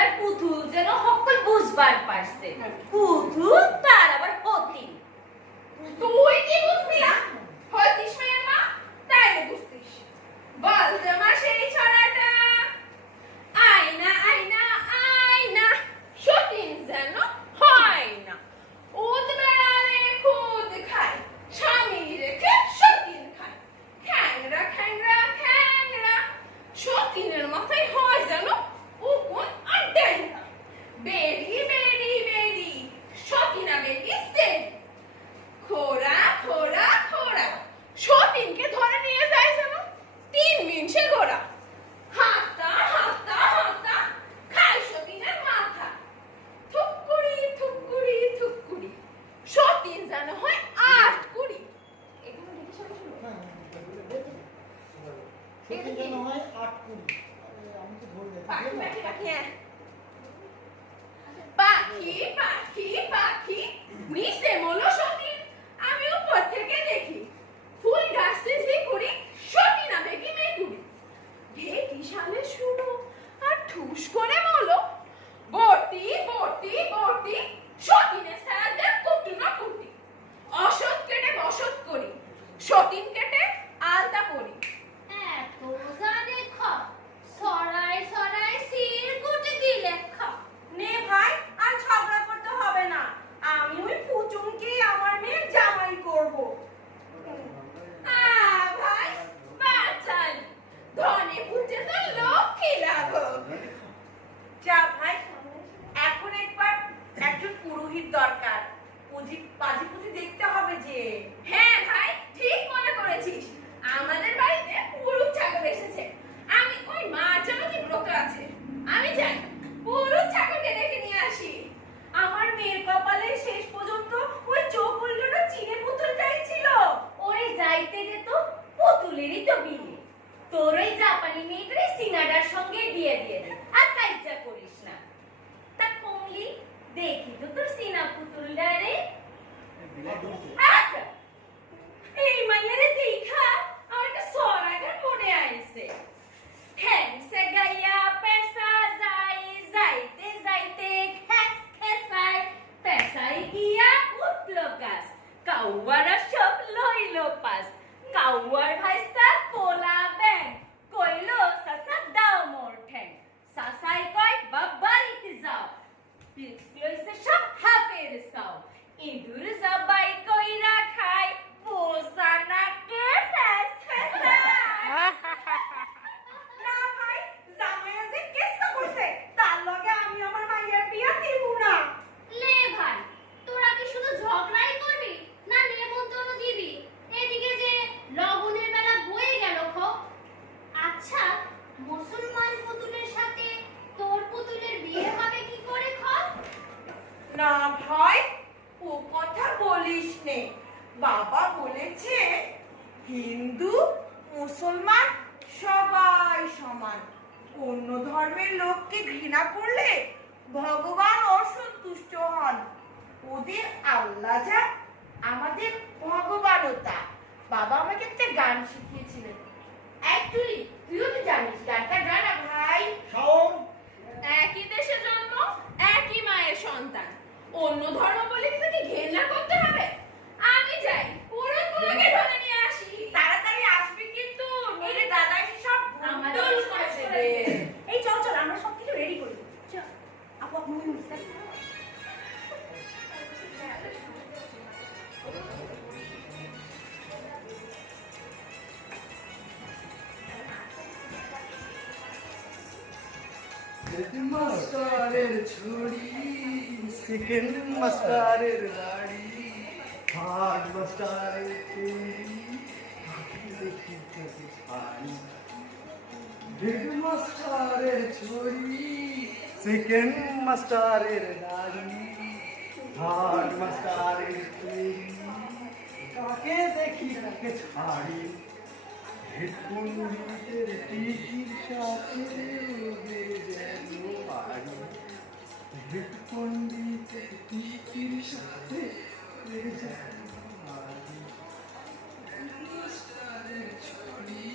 আর পুতুল যেন সকল বুঝবার পারছে। পুতুল তার আবার হতি। তুই কি বুঝবি না? হতিস মেয়ের মা, তাইলে বুঝতিস। বলতে মা সেই ছড়াটা, আয়না আয়না আয়না, সতীন যেন হয় না। উদ বেড়ালে খুদ খায়, স্বামী রেখে সতীন খায়। খ্যাংরা খ্যাংরা খ্যাংরা, সতীনের মাথায় হয় যেন উকুন আর ডেঙ্গা। বেরি বেরি বেরি, সতীনা বেরি সেরি। খোরা খোরা খোরা, সতীনকে ধরে নিয়ে যায় যেন 3 মিনিটে ঘোড়া। হাতা হাতা হাতা, খায় সতীনের মাথা। থুকুরি থুকুরি থুকুরি, সতীন যেন হয় 8 কুড়ি। এগুলো দেখে শোনো শোনো। সতীন যেন হয় 8 কুড়ি। আমি তো ধরে পাখি দেখি। পাখি পাখি, হ্যাঁ। পাখি পাখি পাখি, নিচে মোলো সতীন, আমি উপর থেকে দেখি। ফুল গাছে ঝিকুরি, সতীনা দেখি মেকুরি। ঢেকি সালে শুনো আর ঠুস করে বলো, বটি বটি বটি, সতীনের স্যারদের কুটি না কুটি। অসৎ কেটে বসত করি, সতীন কেটে আলতা করি। এত জানে খা, সরাই সরাই সির কুটি দিলে খা। নে ভাই, আর ঝগড়া করতে হবে না। আমি ওই পুচুনকে আমার মেয়ের জামাই করব। ভাই বাঁচালি, ধনে পুঁতে তো লক্ষ্মী লাগো। যা ভাই, এখন একবার একজন পুরোহিত দরকার। পাজি পুঁজি দেখতে হবে যে। হ্যাঁ ভাই, ঠিক মনে করেছিস। আমাদের বাড়িতে পুরুষ ছাগল এসেছে। আমি ওই মার জন্য কি ব্রত আছে, আমি যাই পুরুষ ছাগলকে দেখে নিয়ে আসি। আমার মেয়ের কপালে শেষ পর্যন্ত ওই চোখ উল্টোটা চিনে পুতুলটাই ছিল। ওরে যাইতে দে তো, পুতুলেরই তো বিয়ে। তোর ওই জাপানি মেয়েটারে সিনাডার সঙ্গে বিয়ে দিয়ে দে, আর কাইজা করিস না। তা কমলি, দেখি তো তোর সিনা পুতুলটারে। এই মাইয়ারে দেখা আমার একটা সরাগার মনে আইছে। ঠ্যাংসে গাইয়া পেশা যাই, যাইতে যাইতে খ্যাস খেসাই, পেশাই গিয়া উঠল গাছ, কাউয়ারা সব লইল পাস। কাউয়ার ভাইসা কোলা ব্যাং, কইলো সাসা দাও মোর ঠ্যাং। সাসাই কয় বাবারিতে যাও, পিক্স লইছে সব হাতের সাও। ইঁদুর জবাই কইরা খায়, বোঝা নাকে ফ্যাস ফ্যাসায়। না ভাই, জামাইয়া যে কেসটা করছে, তার লগে আমি আমার মাইয়ার বিয়া দিব না। লে ভাই, তোরা কি শুধু ঝগড়াই করবি না নেমন্তন্ন দিবি? এদিকে যে লবণের বেলা বয়ে গেল খো। আচ্ছা, মুসলমান পুতুলের সাথে তোর পুতুলের বিয়ে হবে কি করে খো? না ভাই, ও কথা বলিস নে। বাবা বলেছে হিন্দু মুসলমান সবাই সমান। অন্য ধর্মের লোককে ঘৃণা করলে ভগবান অসন্তুষ্ট হন। ওদের আল্লাহ যা, আমাদের ভগবানও তা। বাবা আমাকে একটা গান শিখিয়েছিলেন। অ্যাকচুয়ালি তুইও তো জানিস গানটা, গানা ভাই। শাওন, একই দেশে জন্ম, একই মায়ের সন্তান। অন্য ধর্ম বলে কি তাকে ঘেন্না করতে হবে? আমি যাই পুরোপুরোকে ধরে নিয়ে আসি। তাড়াতাড়ি আসবি কিন্তু, নইলে দাদা এসে সব আমাদের ভুল করে দেবে। এই চল চল, আমরা সবকিছু রেডি করি। চল আপু, আপনি মিস্টার মাস্টারের ছড়ি, সেকেন্ড মাস্টারের দাড়ি, থার্ড মাস্টারের চুড়ি, তাকে দেখি চোখে ছাড়ি। হেড মাস্টারের ছড়ি, সেকেন্ড মাস্টারের দাড়ি, থার্ড মাস্টারের চুড়ি, তাকে দেখি তাকে ছাড়ি। হেড পণ্ডিতের টিকির সাথে উড়ে যেন বাড়ি। হেড পণ্ডিতের টিকির সাথে উড়ে যেন বাড়ি। মাস্টারের ছড়ি,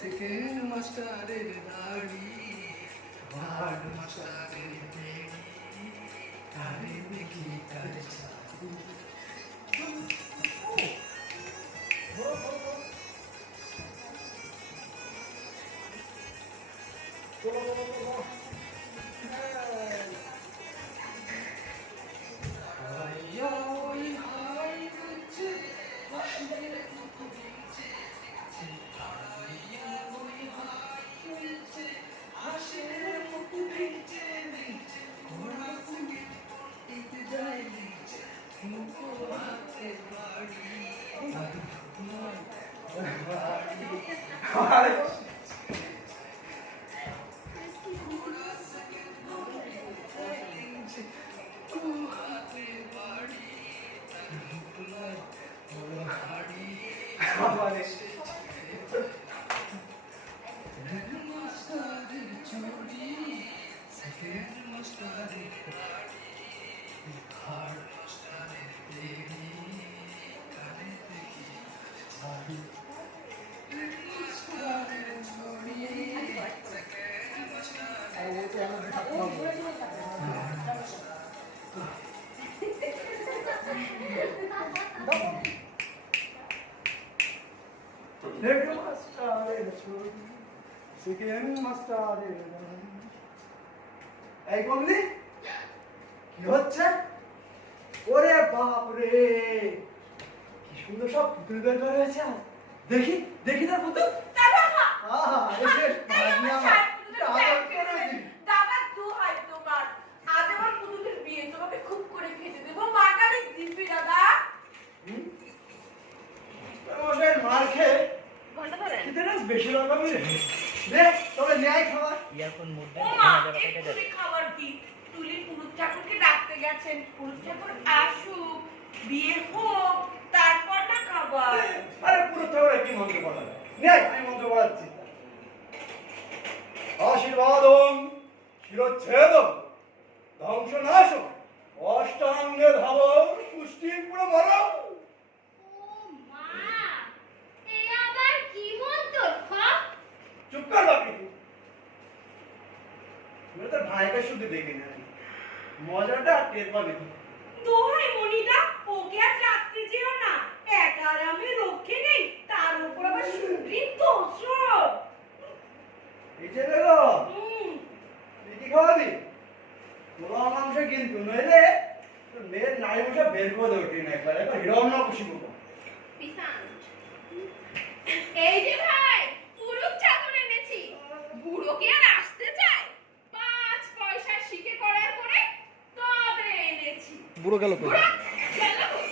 সেকেন্ড মাস্টারের দাড়ি, এই কমলি কি হচ্ছে? ওরে বাপ রে, কি সুন্দর সব পুতুল বের করা হয়েছে। দেখি দেখি তার পুতুল। দাদা আহা, এসে ভাগ্নে আমার। আদর করে দিই। দাদা দোহাই তোমার, আজ আমার পুতুলের বিয়ে, তোমাকে খুব করে খেতে দেবো, মা কালী দিব্যি দাদা। মশাই মার খেয়ে ঘন্টা ধরেন খেতে না বেশি রকমই রে। দেখ তবে ন্যায় খাবার। ও মা, এক্ষুনি খাবার কি? তুলি পুরুষ ঠাকুরকে ডাকতে গেছেন, পুরুষ ঠাকুর আসুক, বিয়ে হোক, তারপর না খাবার। আরে পুরো তোরা কি মন্ত্র পড়া? ন্যায় আমি মন্ত্র পড়াচ্ছি। আশীর্বাদং শিরচ্ছেদং ধ্বংসনাশং অষ্টাঙ্গে ধাব পুষ্টি পুরো মরো। ও মা, এ আবার কি মন্তর খপ? চুপ কর বাপি। তুই তোর ভাইকে শুধু দেখি না, মজাটা টের পাবি। দোহাই মনিদা, ওকে আজ রাত্রে যেও না, একা আর আমি রক্ষে নেই, তার উপর আবার সুগ্রীব দোষর। এই যে দেখো তুই কি খাওয়াবি? পোলা মাংস কিন্তু নইলে তোর মেয়ের নাই বসে বের করে দেবো ট্রেন একবার একবার হিরম না খুশি করবো। এই যে ভাই, পুরুষ ঠাকুর এনেছি। বুড়ো কি আর আসতে চায়? 5 পয়সা শিখে করার করে তবে এনেছি। বুড়ো গেল কই? বুড়ো গেল কই?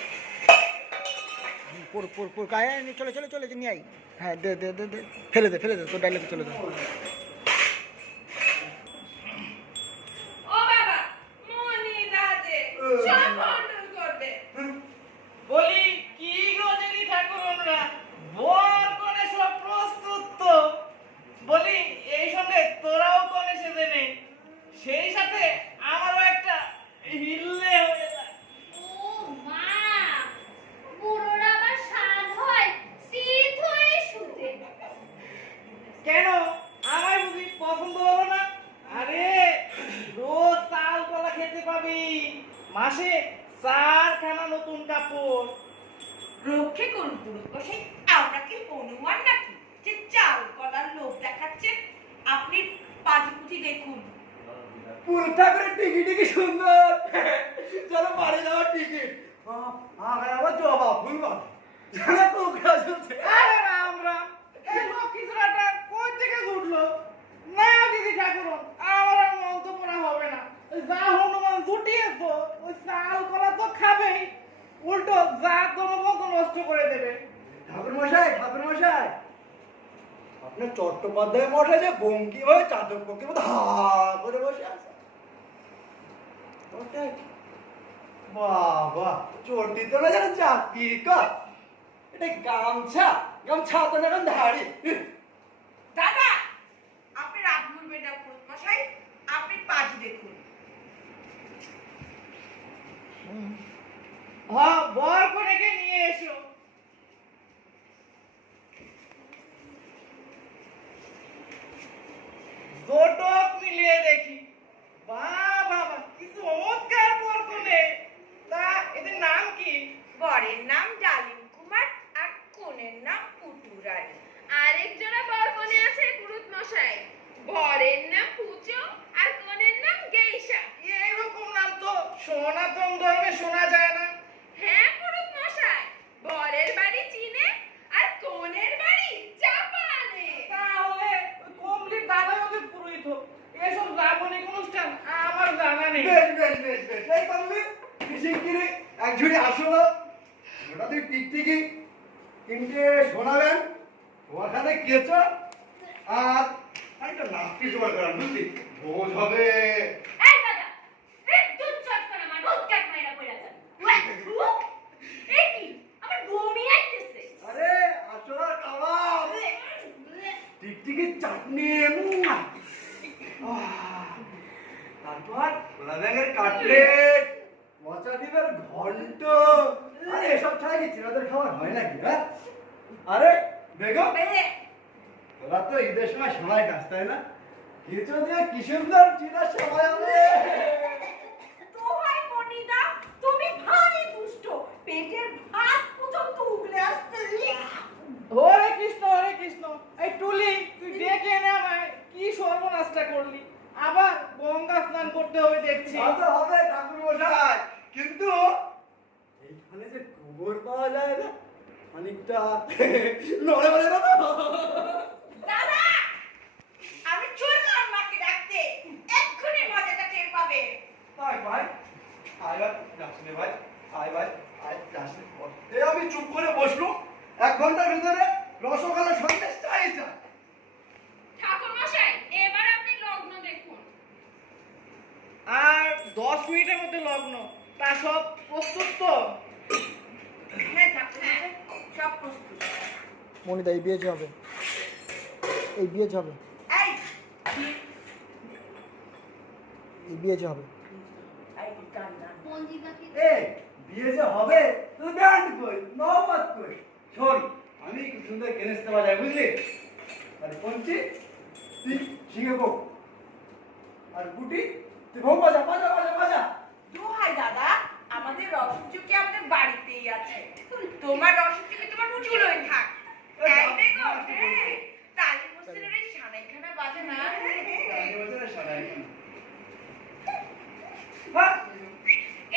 পুর কায়ে চলে চলে চলে নিয়ে আই। হ্যাঁ দে দে দে দে ফেলে দে তোর ডাইলেক্ট চলে দে। ও বাবা, মনিদা যে সব গন্ডগোল করবে। বলি কি গো দেবী ঠাকুরনরা, বর কোনে সব প্রস্তুত তো? বলি এই সঙ্গে তোরাও কোনে সেজে নে, সেই সাথে আমারও একটা হিললে হয়ে যায়। ও মা, বুড়োরা আবার সাধ হয় শীত হয়ে শুতে। কেন আমার বুঝি পছন্দ হলো না? আরে রোজ চাল কলা খেতে পাবি, মাসে 4খানা নতুন কাপড়। রক্ষে করুন পুরুষ মশাই, আমরা কি হনুমান নাকি যে চাল কলার লোভ দেখাচ্ছেন? আপনি পাঁচপুঁথি দেখুন। পুরো ঠাকুরের টিকিট কি সুন্দর। চলো বাড়ি যাওয়ার টিকিট। আগে আবার জবা ফুল বা জানা কোকড়া চলছে। আরে রাম রাম, এই লক্ষ্মী ছোড়াটা কই থেকে উঠলো? না দিদি ঠাকুরন, আমার আর মন্ত্র পড়া হবে না। ওই যা হনুমান জুটিয়েছো, ওই চাল কলা তো খাবেই, উল্টো যা তোমার মন্ত্র নষ্ট করে দেবে। ঠাকুর মশাই আপনার চট্টোপাধ্যায় মশাই যে বঙ্কি হয়ে চাদর পক্ষের মতো হা করে বসে আছে। ওটাই বাবা চটি তো না যেন চাকরি কর। এটা গামছা তো না এখন ধাড়ি। দাদা, আপনি রাগ করবেন না পুরুষ মশাই, আপনি পাঁচ দেখুন। হ্যাঁ, বর কনেকে নিয়ে এসো। জোটক মিলিয়ে দে। বরের নাম পুজো আর কনের নাম গেইসা। এইরকম নাম তো সনাতন ধর্মে শোনা যায় না। হ্যাঁ পুরুত মশাই, বরের বাড়ি চীনে আর কনের বাড়ি জাপানে। তাহলে কমপ্লিট দাদা ওদের পুরোহিত হোক। এসব রাবণিক অনুষ্ঠান আমার জানা নেই। বেশ এই পারলে শিগগিরি এক ঝুড়ি আসো না, ওটা তুই টিকটিকি কিনতে শোনাবেন, ওখানে কেঁচো আর একটা নাস্তি জোগাড় করান, বুঝলি? ভোজ হবে। এই দাদা, একটু চট করে আমার রোজ কাট মাইরা কইরা যান। এই কি আমার বমি আইতেছে। আরে আসরা কাবাব, টিকটিকির চাটনি, তারপর গোলা ব্যাঙের কাটলেট, মচা ডিমের ঘন্ট। আরে এসব ছাড়া কি চিনাদের খাবার হয় নাকি? হ্যাঁ, আরে বেগম, তোরা তো ঈদের সময় সময় কাজ, তাই না? কিছু দিয়ে কি সুন্দর চিনা সময় হবে। দোহাই মনিদা, তুমি ভারী দুষ্ট, পেটের ভাত পর্যন্ত উগলে আসতে। হরে কৃষ্ণ, এই টুলি তুই ডেকে এনে আমায় কি সর্বনাশটা করলি। আবার গঙ্গা স্নান করতে হবে দেখছি। হবে হবে ঠাকুর মশাই, কিন্তু এইখানে যে গোবর পাওয়া যায় না, খানিকটা নড়ে বলে না তো। দাদা, আমি চললাম মাকে ডাকতে, এক্ষুনি মজাটা টের পাবে। ভাই ভাই আয় ভাই, যাস নে ভাই, আয় ভাই, আয় যাস নে। এই আমি চুপ করে বসলুম, 1 ঘন্টার ভিতরে রসগোল্লা সন্দেশ চাই। ঠাকুর মশাই, এবার আপনি লগ্ন দেখুন। আর 10 মিনিটের মধ্যে লগ্ন, তা সব প্রস্তুত তো? হ্যাঁ ঠাকুর মশাই, সব প্রস্তুত। মনিদা এই বিয়ে যে হবে, এই বিয়ে যে হবে, এই এই বিয়ে যে হবে। এই গান গান। পঞ্জিকাকে এই বিয়ে যে হবে, তুই ব্যান্ড কই, নওবাত কই। শোন, আমি খুব সুন্দর কেনেস্তে বাজাই, বুঝলি? আর পঞ্চি তুই ঝিঙে বউ, আর গুটি তুই বউ বাজা বাজা বাজা বাজা। দোহাই দাদা, আমাদের রসচুকি আমাদের বাড়িতেই আছে। তোমার রসচুকি তোমার চুলোয় থাক। এই দেখো, হ্যাঁ, তালি মসজিদের এই সানাইখানা বাজে না।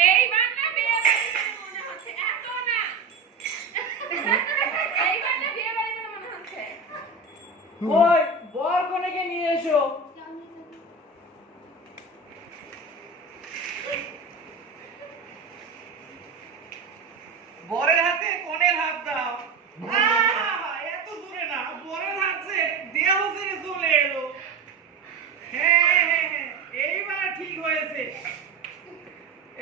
এইবার না বিয়ে বাড়ি মনে হচ্ছে, এত না। এইবার না বিয়ে বাড়ি মনে হচ্ছে। ওই বর কনেকে নিয়ে এসো। বরের হাতে কনের হাত দাও। এত দূরে না, বরের হাতে দেহ থেকে চলে এলো। হ্যাঁ, এইবার ঠিক হয়েছে।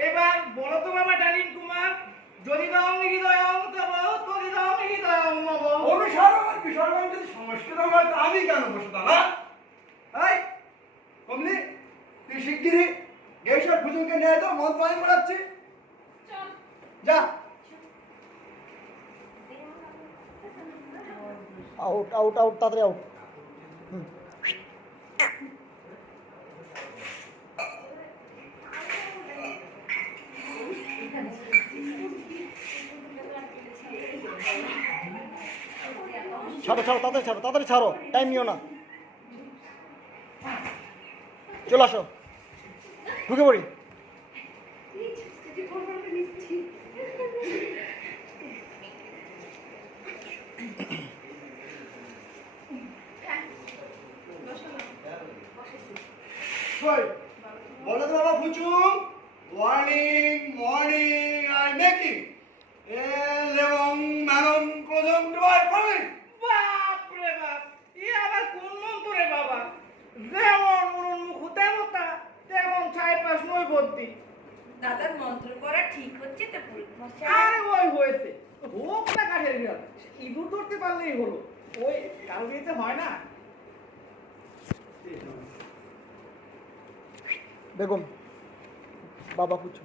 এবার বলো তো বাবা ডালিম কুমার, যদি দাও হৃদয়ং তব তদি দাও হৃদয়ং মম। অনুসরণ বিসর্জন যদি সংস্কৃত হয়, তো আমি কেন বসে দাঁড়া? এই কমলি, তুই শিগগিরি গেইসার ভুজুকে নিয়ে তো মন্ত্র আমি পড়াচ্ছি। চল। যা। আউট আউট আউট, তাড়াতাড়ি আউট। ছাড়ো ছাড়ো, তাড়াতাড়ি ছাড়ো, টাইম নিও না। চলে আসো, ঢুকে পড়ি। কই বলো তো বাবা ফুচু, মর্নিং আই মেকিং এবং ম্যাডাম কোজম ড্রাই ফ্রমি। বাপ রে বাপ, ই আবার কোন মন্ত্র রে বাবা? যেমন মরণ মুখ দেবতা, তেমন ছাই পাশ নৈবদ্যি। দাদার মন্ত্র পড়া ঠিক হচ্ছে তো পুরুত মশাই? আরে ওই হয়েছে, হোক না কাঠের বিড়াল, ইঁদুর ধরতে পারলেই হলো। ওই কারো বিয়েতে হয় না। বেগম, বাবা পুচু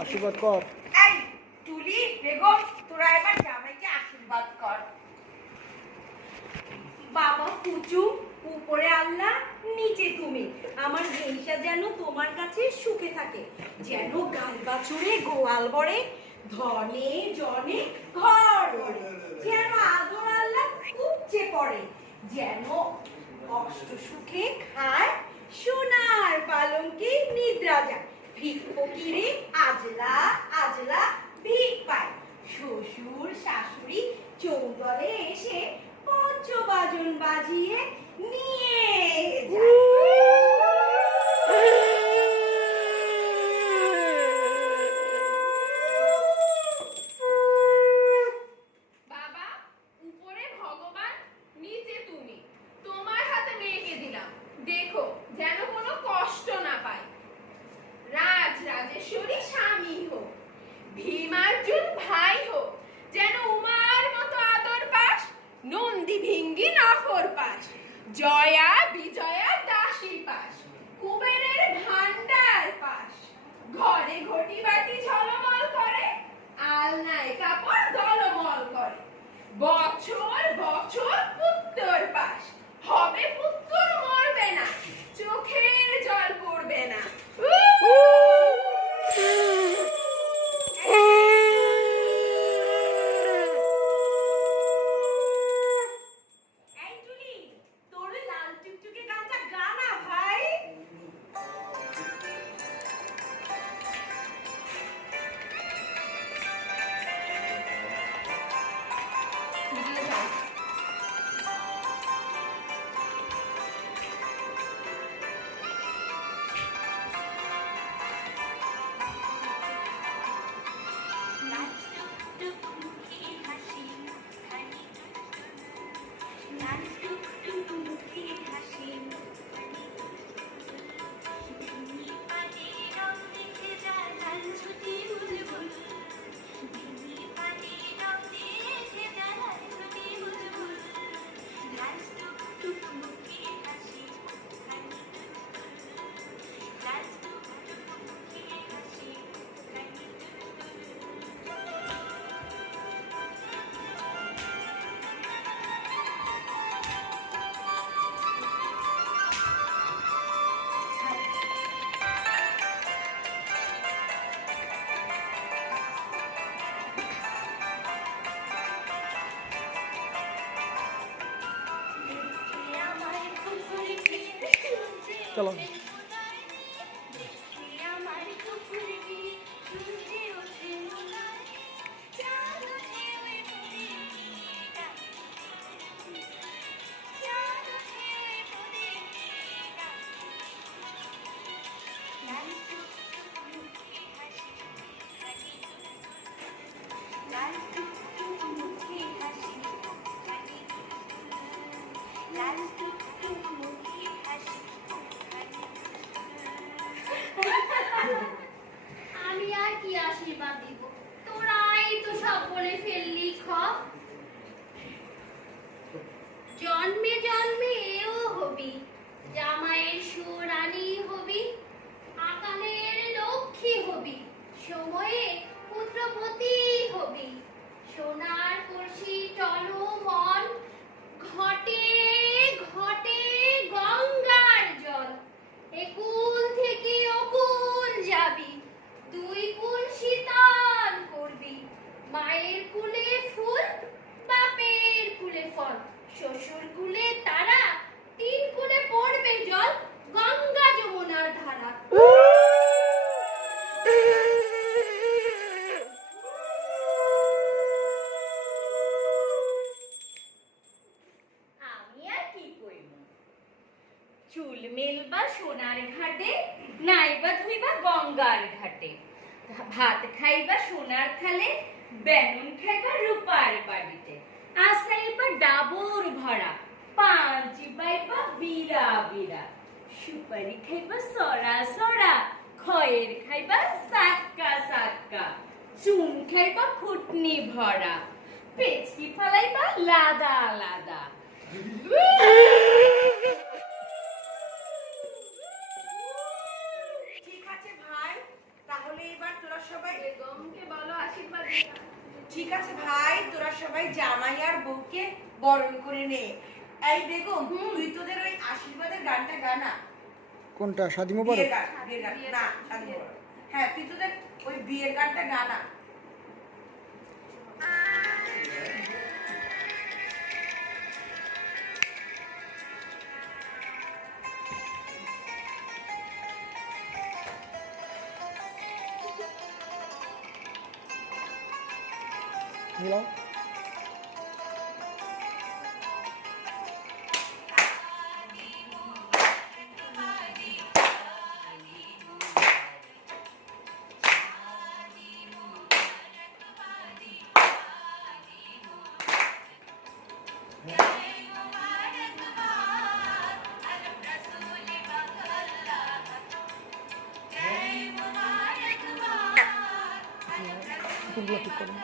আশীর্বাদ কর। এই টুলি, বেগম, তোরা এবার জামাইকে আশীর্বাদ কর। বাবা পুচু, উপরে আল্লাহ, নিচে তুমি। আমার গেইসা যেন তোমার কাছে সুখে থাকে, যেন গাল বাছুরে গোয়াল বড়ে, ধনে জনে ঘর ভরে, যেন আদর আল্লাহ উপচে পড়ে, যেন অষ্ট সুখে খায়, সোনার পালঙ্কে নিদ্রা যায়। ভিক ফকিরে আজলা আজলা ভিক পায়। শ্বশুর শাশুড়ি চৌদলে এসে পঞ্চবাজন বাজিয়ে নিয়ে যায়। বাবা, উপরে ভগবান, নিচে তুমি। তোমার হাতে মেয়েকে দিলাম, দেখো যেন কোনো কষ্ট না পায়। রাজরাজেশ্বরী স্বামী হোক, ভীমার্জুন ভাই হোক, যেন উমার মতো আদর পাস, নন্দী ভিঙ্গি নখর পাস, জয়া বিজয়া দাসী পাস, কুবেরের ভান্ডার পাস, ঘরে ঘটি বাটি ঝলমল করে, আলনায় কাপড় দলমল করে, বছর বছর পুত্তর পাস, হবে পুত্তর মরবে না, চোখের জল পড়বে না। এই টুনি, তোর ওই লাল টুকটুকে গানটা গা না ভাই। দিয়ে যাও। চলো আমি আর কি আশীর্বাদ দিব, তোরাই তো সব বলে ফেললি। জন্মে জন্মে এও হবি, জামাইয়ের সুরানী হবি, আকালের লক্ষ্মী হবি, সময়ে পুত্রপতি হবি, সোনার কলসি টলমল, ঘটে ঘটে গঙ্গার জল, একুল থেকে অকুল যাবি, দুই কুল শীতল করবি, মায়ের কুলে ফুল, বাপের কুলে ফল, শ্বশুর কুলে তারা, তিন কুলে পড়বে জল, গঙ্গা যমুনার ধারা। আমি আর কি কইব, চুল মেলবা সোনার ঘাটে, নাইবা ধুইবা গঙ্গার ঘাটে, ভাত খাইবা সোনার থালে, বেলুন খাইবা রূপার বাড়িতে, আসাইবা ডাবর ভরা, পান চিবাইবা বিরা বিরা, সুপারি খাইবা সরা সরা, খয়ের খাইবা সাক্কা সাক্কা, চুন খাইবা ফুটনি ভরা, পেচকি ফালাইবা লাদা লাদা। ঠিক আছে ভাই, তাহলে এবার তোরা সবাই, বেগমকে বলো আশীর্বাদ দিতে। ঠিক আছে ভাই, তোরা সবাই জামাই আর বউকে বরণ করে নে। এই বেগম, তুই তোদের ওই আশীর্বাদের গানটা গানা। কোনটা শাদি মোবারক? বিয়ের গান, বিয়ের গান না, শাদি মোবারক। হ্যাঁ, তুই তোদের ওই বিয়ের গানটা গানা। মিলাও। ফুলগুলো ঠিক করুন।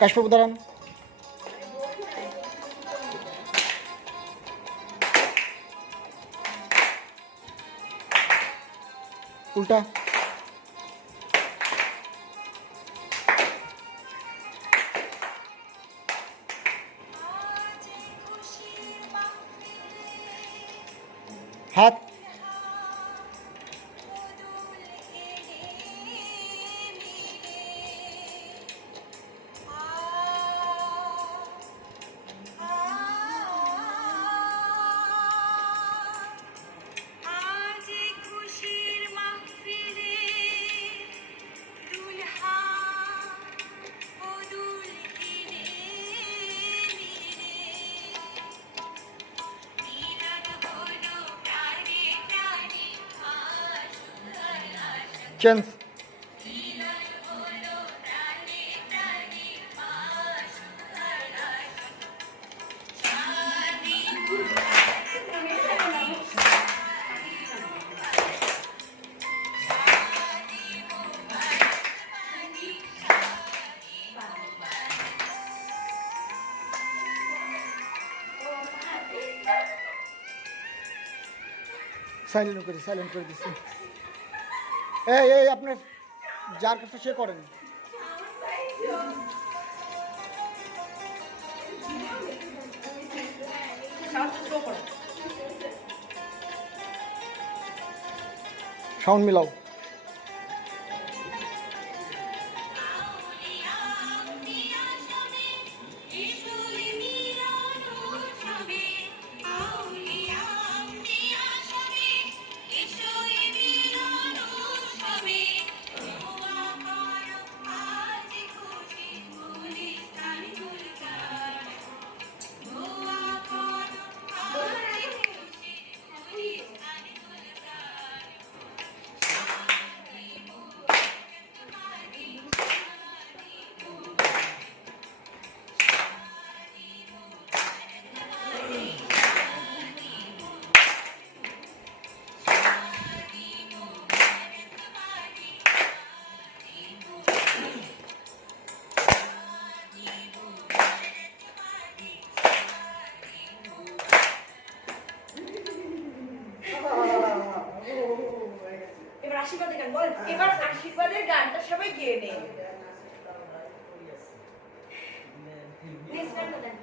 কাশবাবু দাঁড়ান। উল্টা। হাত। চেঞ্জ। সাইলেন্ট করে দিচ্ছি। এই আপনার যার কাছে সে করেন। সাউন্ড মিলাও। এবার আশীর্বাদের গান বল। এবার আশীর্বাদের গানটা সবাই গেয়ে নেই। নেক্সট গানটা দেন।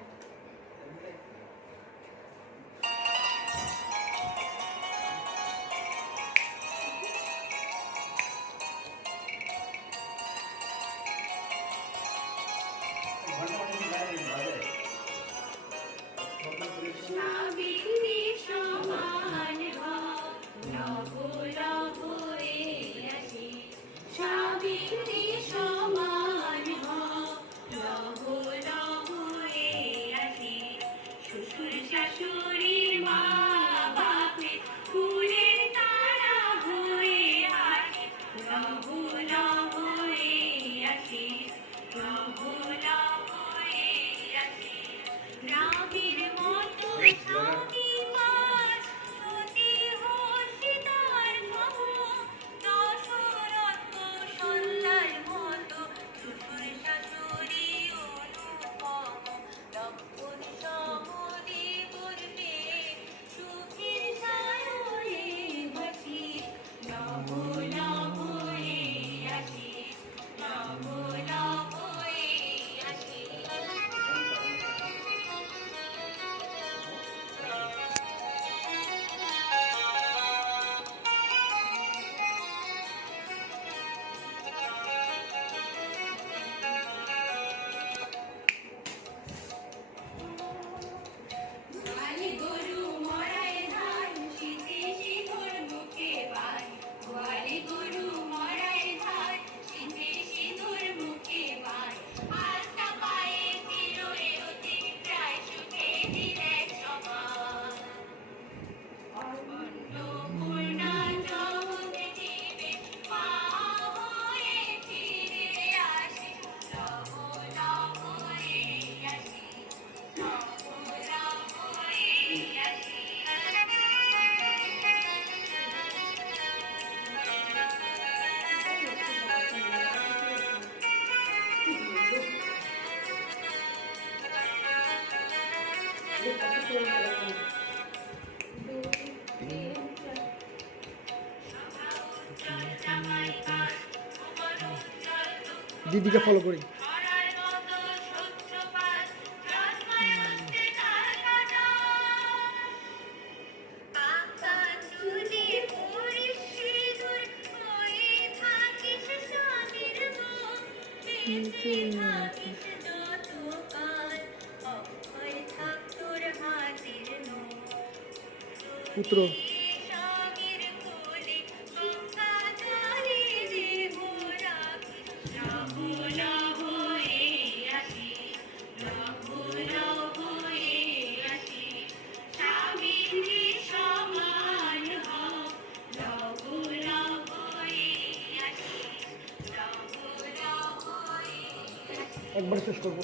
সমান দিদিকে ফলো করি। পুত্র একবার শেষ করবো।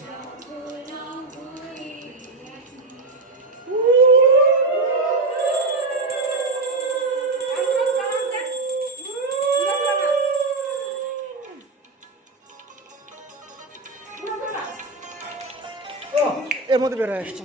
এর মধ্যে বেরোয় আসছে।